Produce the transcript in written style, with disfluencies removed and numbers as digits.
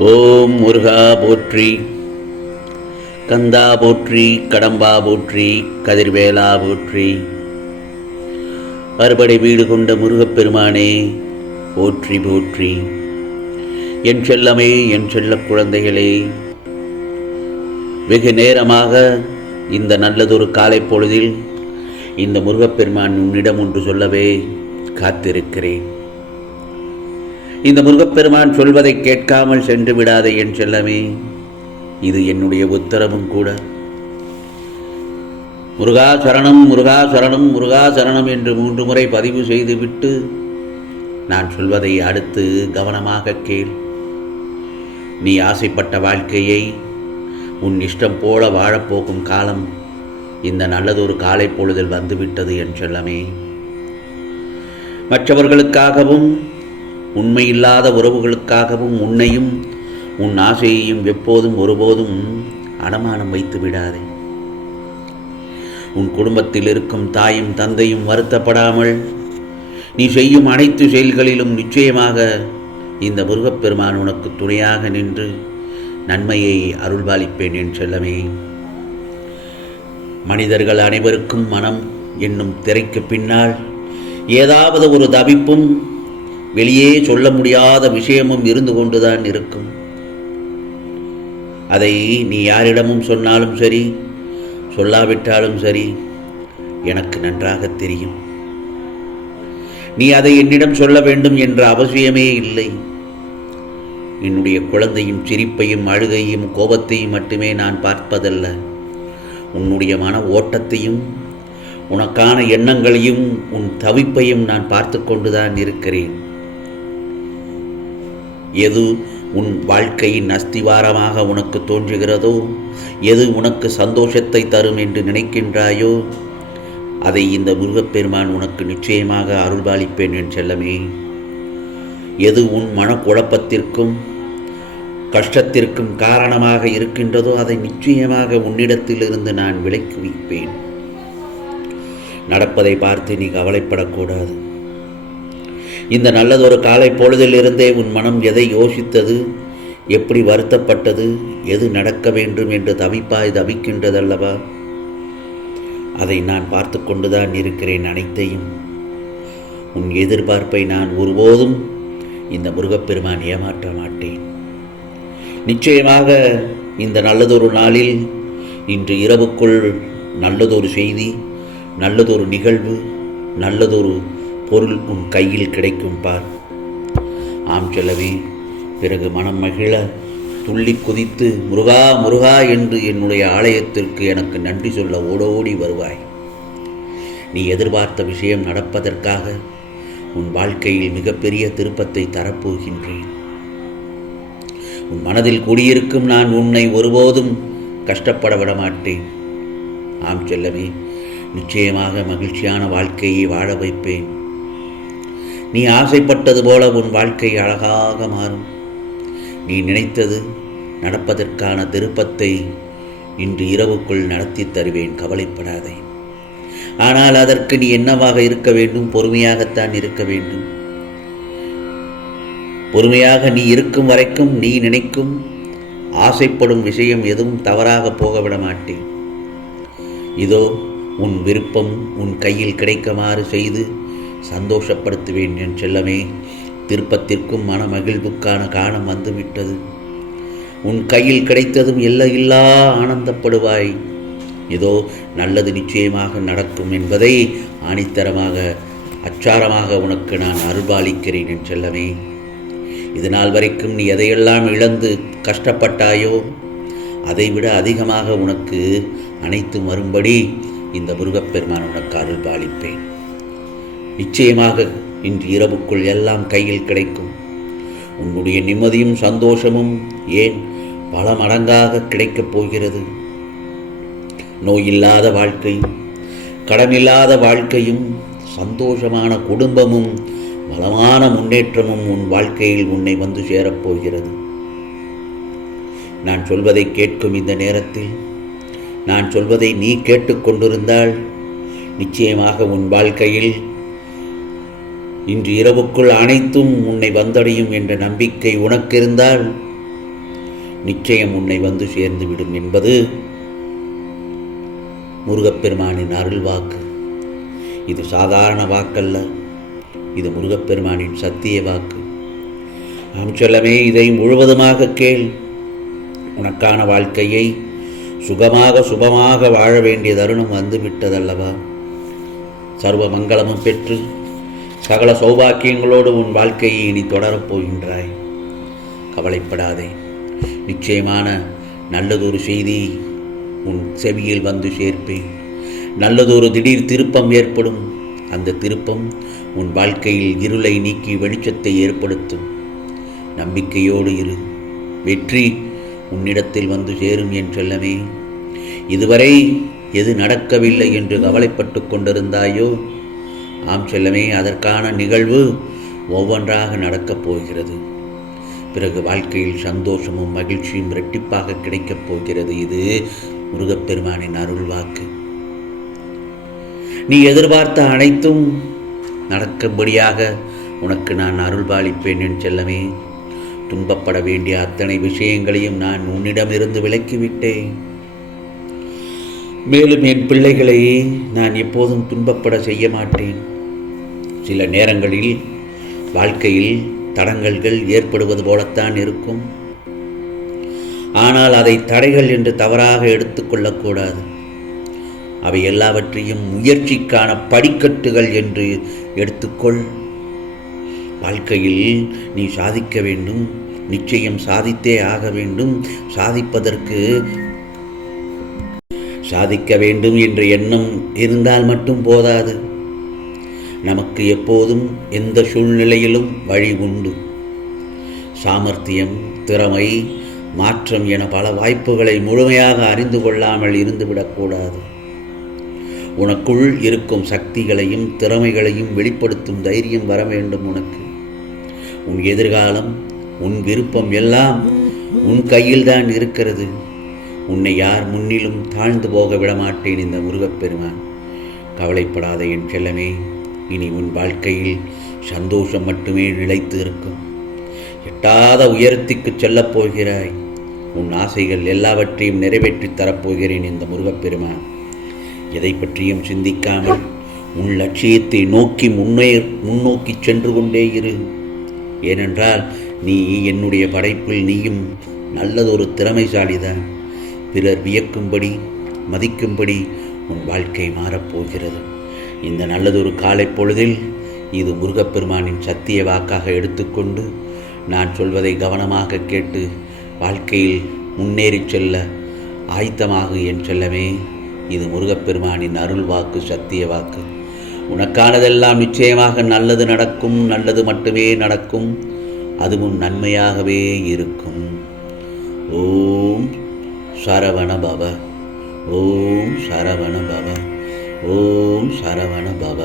ஓம் முருகா போற்றி, கந்தா போற்றி, கடம்பா போற்றி, கதிர்வேலா போற்றி. அறுபடை வீடு கொண்ட முருகப்பெருமானே போற்றி போற்றி. என் செல்லமே, என் செல்ல குழந்தைகளே, வெகு நேரமாக இந்த நல்லதொரு காலை பொழுதில் இந்த முருகப்பெருமான் உன்னிடம் ஒன்று சொல்லவே காத்திருக்கிறேன். இந்த முருகப்பெருமான் சொல்வதை கேட்காமல் சென்று விடாதே என் செல்லமே, இது என்னுடைய உத்தரவும் கூட. முருகா சரணம், முருகா சரணம், முருகா சரணம் என்று 3 முறை பதிவு செய்துவிட்டு நான் சொல்வதை அடுத்து கவனமாக கேள். நீ ஆசைப்பட்ட வாழ்க்கையை உன் இஷ்டம் போல வாழப்போகும் காலம் இந்த நல்லதொரு காலை பொழுதில் வந்துவிட்டது என் செல்லமே. மற்றவர்களுக்காகவும் உண்மையில்லாத உறவுகளுக்காகவும் உன்னையும் உன் ஆசையையும் எப்போதும் ஒருபோதும் அடமானம் வைத்து விடாதே. உன் குடும்பத்தில் இருக்கும் தாயும் தந்தையும் வருத்தப்படாமல் நீ செய்யும் அனைத்து செயல்களிலும் நிச்சயமாக இந்த முருகப்பெருமான் உனக்கு துணையாக நின்று நன்மையை அருள்பாலிப்பேன் என் செல்லமே. மனிதர்கள் அனைவருக்கும் மனம் என்னும் திரைக்கு பின்னால் ஏதாவது ஒரு தவிப்பும் வெளியே சொல்ல முடியாத விஷயமும் இருந்து கொண்டுதான் இருக்கும். அதை நீ யாரிடமும் சொன்னாலும் சரி, சொல்லாவிட்டாலும் சரி, எனக்கு நன்றாக தெரியும். நீ அதை என்னிடம் சொல்ல வேண்டும் என்ற அவசியமே இல்லை. என்னுடைய குழந்தையின் சிரிப்பையும் அழுகையும் கோபத்தையும் மட்டுமே நான் பார்ப்பதல்ல, உன்னுடைய மன ஓட்டத்தையும் உனக்கான எண்ணங்களையும் உன் தவிப்பையும் நான் பார்த்து கொண்டுதான் இருக்கிறேன். எது உன் வாழ்க்கையின் அஸ்திவாரமாக உனக்கு தோன்றுகிறதோ, எது உனக்கு சந்தோஷத்தை தரும் என்று நினைக்கின்றாயோ, அதை இந்த முருகப்பெருமான் உனக்கு நிச்சயமாக அருள்பாலிப்பேன் என் செல்லமே. எது உன் மனக்குழப்பத்திற்கும் கஷ்டத்திற்கும் காரணமாக இருக்கின்றதோ அதை நிச்சயமாக உன்னிடத்திலிருந்து நான் விலக்கி வைப்பேன். நடப்பதை பார்த்து நீ கவலைப்படக்கூடாது. இந்த நல்லதொரு காலை பொழுதில் இருந்தே உன் மனம் எதை யோசித்தது, எப்படி வருத்தப்பட்டது, எது நடக்க வேண்டும் என்று தவிக்கின்றதல்லவா, அதை நான் பார்த்து கொண்டுதான் இருக்கிறேன் அனைத்தையும். உன் எதிர்பார்ப்பை நான் ஒருபோதும் இந்த முருகப்பெருமான் ஏமாற்ற மாட்டேன். நிச்சயமாக இந்த நல்லதொரு நாளில் இன்று இரவுக்குள் நல்லதொரு செய்தி, நல்லதொரு நிகழ்வு, நல்லதொரு பொருள் உன் கையில் கிடைக்கும் பார். ஆம் செல்லவே, பிறகு மனம் மகிழ துள்ளி குதித்து முருகா முருகா என்று என்னுடைய ஆலயத்திற்கு எனக்கு நன்றி சொல்ல ஓடோடி வருவாய். நீ எதிர்பார்த்த விஷயம் நடப்பதற்காக உன் வாழ்க்கையில் மிகப்பெரிய திருப்பத்தை தரப்போகின்றேன். உன் மனதில் குடியிருக்கும் நான் உன்னை ஒருபோதும் கஷ்டப்பட விட மாட்டேன். ஆம் செல்லவே, நிச்சயமாக மகிழ்ச்சியான வாழ்க்கையை வாழ வைப்பேன். நீ ஆசைப்பட்டது போல உன் வாழ்க்கை அழகாக மாறும். நீ நினைத்தது நடப்பதற்கான திருப்பத்தை இன்று இரவுக்குள் நடத்தி தருவேன், கவலைப்படாதே. ஆனால் அதற்கு நீ என்னவாக இருக்க வேண்டும்? பொறுமையாகத்தான் இருக்க வேண்டும். பொறுமையாக நீ இருக்கும் வரைக்கும் நீ நினைக்கும் ஆசைப்படும் விஷயம் எதுவும் தவறாக போகவிட மாட்டேன். இதோ உன் விருப்பம் உன் கையில் கிடைக்குமாறு செய்து சந்தோஷப்படுத்துவேன் என் செல்லமே. திருப்பத்திற்கும் மன மகிழ்வுக்கான காலம் வந்துவிட்டது. உன் கையில் கிடைத்ததும் எல்லையில்லா ஆனந்தப்படுவாய். இதோ நல்லது நிச்சயமாக நடக்கும் என்பதை ஆணித்தரமாக அச்சாரமாக உனக்கு நான் அருள்பாலிக்கிறேன் என் செல்லமே. இதனால் வரைக்கும் நீ எதையெல்லாம் இழந்து கஷ்டப்பட்டாயோ அதைவிட அதிகமாக உனக்கு அனைத்து வரும்படி இந்த முருகப்பெருமான் உனக்கு அருள்பாலிப்பேன். நிச்சயமாக இன்று இரவுக்குள் எல்லாம் கையில் கிடைக்கும். உன்னுடைய நிம்மதியும் சந்தோஷமும் ஏன் பல மடங்காக கிடைக்கப் போகிறது. நோயில்லாத வாழ்க்கையும் கடனில்லாத வாழ்க்கையும் சந்தோஷமான குடும்பமும் பலமான முன்னேற்றமும் உன் வாழ்க்கையில் உன்னை வந்து சேரப்போகிறது. நான் சொல்வதை கேட்கும் இந்த நேரத்தில், நான் சொல்வதை நீ கேட்டுக்கொண்டிருந்தால் நிச்சயமாக உன் வாழ்க்கையில் இன்று இரவுக்குள் அனைத்தும் உன்னை வந்தடையும் என்ற நம்பிக்கை உனக்கு இருந்தால் நிச்சயம் உன்னை வந்து சேர்ந்து விடும் என்பது முருகப்பெருமானின் அருள் வாக்கு. இது சாதாரண வாக்கல்ல, இது முருகப்பெருமானின் சத்திய வாக்கு. ஆம் செல்லமே, இதை முழுவதுமாக கேள். உனக்கான வாழ்க்கையை சுகமாக சுபமாக வாழ வேண்டிய தருணம் வந்துவிட்டதல்லவா? சர்வ மங்களமும் பெற்று சகல சௌபாக்கியங்களோடு உன் வாழ்க்கையை இனி தொடரப் போகின்றாய். கவலைப்படாதே. நிச்சயமான நல்லதொரு செய்தி உன் செவியில் வந்து சேர்ப்பேன். நல்லதொரு திடீர் திருப்பம் ஏற்படும். அந்த திருப்பம் உன் வாழ்க்கையில் இருளை நீக்கி வெளிச்சத்தை ஏற்படுத்தும். நம்பிக்கையோடு இரு. வெற்றி உன்னிடத்தில் வந்து சேரும் என் செல்லமே. இதுவரை எது நடக்கவில்லை என்று கவலைப்பட்டு கொண்டிருந்தாயோ, ஆம் செல்லமே, அதற்கான நிகழ்வு ஒவ்வொன்றாக நடக்கப் போகிறது. பிறகு வாழ்க்கையில் சந்தோஷமும் மகிழ்ச்சியும் இரட்டிப்பாக கிடைக்கப் போகிறது. இது முருகப்பெருமானின் அருள் வாக்கு. நீ எதிர்பார்த்த அனைத்தும் நடக்கும்படியாக உனக்கு நான் அருள் பாலிப்பேன் என் செல்லமே. துன்பப்பட வேண்டிய அத்தனை விஷயங்களையும் நான் உன்னிடமிருந்து விலக்கிவிட்டேன். மேலும் என் பிள்ளைகளை நான் எப்போதும் துன்பப்பட செய்ய மாட்டேன். சில நேரங்களில் வாழ்க்கையில் தடங்கல்கள் ஏற்படுவது போலத்தான் இருக்கும். ஆனால் அதை தடைகள் என்று தவறாக எடுத்துக்கொள்ளக்கூடாது. அவை எல்லாவற்றையும் முயற்சிக்கான படிக்கட்டுகள் என்று எடுத்துக்கொள். வாழ்க்கையில் நீ சாதிக்க வேண்டும், நிச்சயம் சாதித்தே ஆக வேண்டும். சாதிக்க வேண்டும் என்ற எண்ணம் இருந்தால் மட்டும் போதாது. நமக்கு எப்போதும் எந்த சூழ்நிலையிலும் வழி உண்டு. சாமர்த்தியம், திறமை, மாற்றம் என பல வாய்ப்புகளை முழுமையாக அறிந்து கொள்ளாமல் இருந்துவிடக்கூடாது. உனக்குள் இருக்கும் சக்திகளையும் திறமைகளையும் வெளிப்படுத்தும் தைரியம் வர வேண்டும் உனக்கு. உன் எதிர்காலம், உன் விருப்பம் எல்லாம் உன் கையில்தான் இருக்கிறது. உன்னை யார் முன்னிலும் தாழ்ந்து போக விடமாட்டேன் இந்த முருகப்பெருமான். கவலைப்படாத என் செல்லமே. இனி உன் வாழ்க்கையில் சந்தோஷம் மட்டுமே நிலைத்து இருக்கும். எட்டாத உயரத்துக்கு செல்லப் போகிறாய். உன் ஆசைகள் எல்லாவற்றையும் நிறைவேற்றி தரப்போகிறேன் இந்த முருகப்பெருமான். எதை பற்றியும் சிந்திக்காமல் உன் லட்சியத்தை நோக்கி முன்னோக்கி சென்று கொண்டே இரு. ஏனென்றால் நீ என்னுடைய படைப்பில் நீயும் நல்லதொரு திறமைசாலிதான். பிறர் வியக்கும்படி மதிக்கும்படி உன் வாழ்க்கை மாறப்போகிறது. இந்த நல்லதொரு காலை பொழுதில் இது முருகப்பெருமானின் சத்திய வாக்காக எடுத்துக்கொண்டு நான் சொல்வதை கவனமாக கேட்டு வாழ்க்கையில் முன்னேறி செல்ல ஆயத்தமாக என் செல்லமே. இது முருகப்பெருமானின் அருள் வாக்கு, சத்திய வாக்கு. உனக்கானதெல்லாம் நிச்சயமாக நல்லது நடக்கும். நல்லது மட்டுமே நடக்கும். அதுவும் நன்மையாகவே இருக்கும். ஓம் சரவண பவ. ஓம் சரவண பவ. ஓம் சரவண பவ.